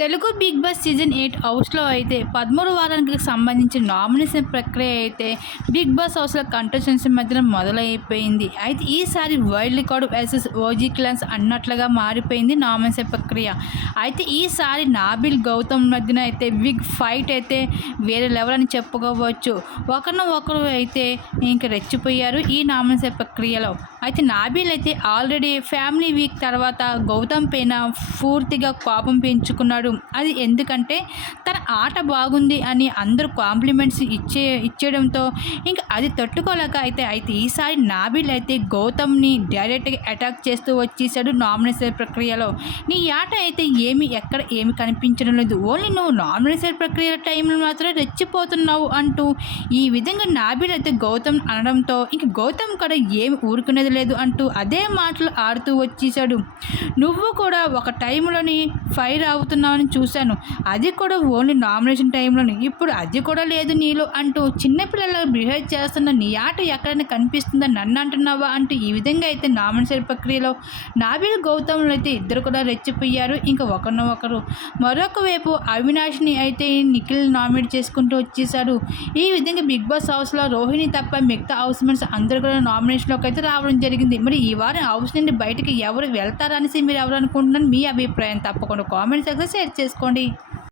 Telugu Bigg Boss season eight హౌస్లో అయితే పదమూడు వారానికి సంబంధించిన నామినేషన్ ప్రక్రియ అయితే బిగ్ బాస్ హౌస్లో కంటెస్టెన్స్ మధ్యన మొదలైపోయింది. అయితే ఈసారి wild card versus OG clans అన్నట్లుగా మారిపోయింది నామినేషన్ ప్రక్రియ. అయితే ఈసారి నాబిల్ గౌతమ్ మధ్యన అయితే బిగ్ ఫైట్ అయితే వేరే లెవెల్ అని చెప్పుకోవచ్చు. ఒకరిన ఒకరు అయితే ఇంక రెచ్చిపోయారు ఈ నామినేషన్ ప్రక్రియలో. అయితే నాబిల్ అయితే ఆల్రెడీ ఫ్యామిలీ వీక్ తర్వాత గౌతమ్ పైన పూర్తిగా కోపం పెంచుకున్నాడు. అది ఎందుకంటే తన ఆట బాగుంది అని అందరూ కాంప్లిమెంట్స్ ఇచ్చే ఇచ్చేయడంతో ఇంకా అది తట్టుకోలేక అయితే అయితే ఈసారి నాబిల్ అయితే గౌతమ్ని డైరెక్ట్గా అటాక్ చేస్తూ వచ్చేసాడు నామినేషన్ ప్రక్రియలో. నీ ఆట అయితే ఏమి ఎక్కడ ఏమి కనిపించడం లేదు. ఓన్లీ నువ్వు నామినేషన్ ప్రక్రియ టైంలో మాత్రం రెచ్చిపోతున్నావు అంటూ ఈ విధంగా నాబిల్ అయితే గౌతమ్ అనడంతో ఇంక గౌతమ్ కూడా ఏమి ఊరుకునేది లేదు అంటూ అదే మాటలు ఆడుతూ వచ్చేసాడు. నువ్వు కూడా ఒక టైంలోని ఫైర్ అవుతున్నావు అవుతున్నావని చూశాను. అది కూడా ఓన్లీ నామినేషన్ టైంలోని. ఇప్పుడు అది కూడా లేదు నీలో అంటూ చిన్నపిల్లలు బిహేవ్ చేస్తున్న నీ ఆట ఎక్కడైనా కనిపిస్తుందని నన్ను అంటున్నావా అంటూ ఈ విధంగా అయితే నామినేషన్ ప్రక్రియలో నాబిల్ గౌతమ్లు అయితే ఇద్దరు కూడా రెచ్చిపోయారు. ఇంకా ఒకరిని ఒకరు. మరొక వైపు అవినాష్ని అయితే నిఖిల్ నామినేట్ చేసుకుంటూ వచ్చేసాడు ఈ విధంగా బిగ్ బాస్ హౌస్లో రోహిణి తప్ప మిగతా హౌస్ మెంట్స్ అందరూ కూడా నామినేషన్లోకి అయితే రావడం జరిగింది. మరి ఈ వారం హౌస్ నుండి బయటకి ఎవరు వెళ్తారనేసి మీరు ఎవరు అనుకుంటున్నారు? మీ అభిప్రాయం తప్పకుండా కామెంట్ సెక్షన్ షేర్ చేసుకోండి.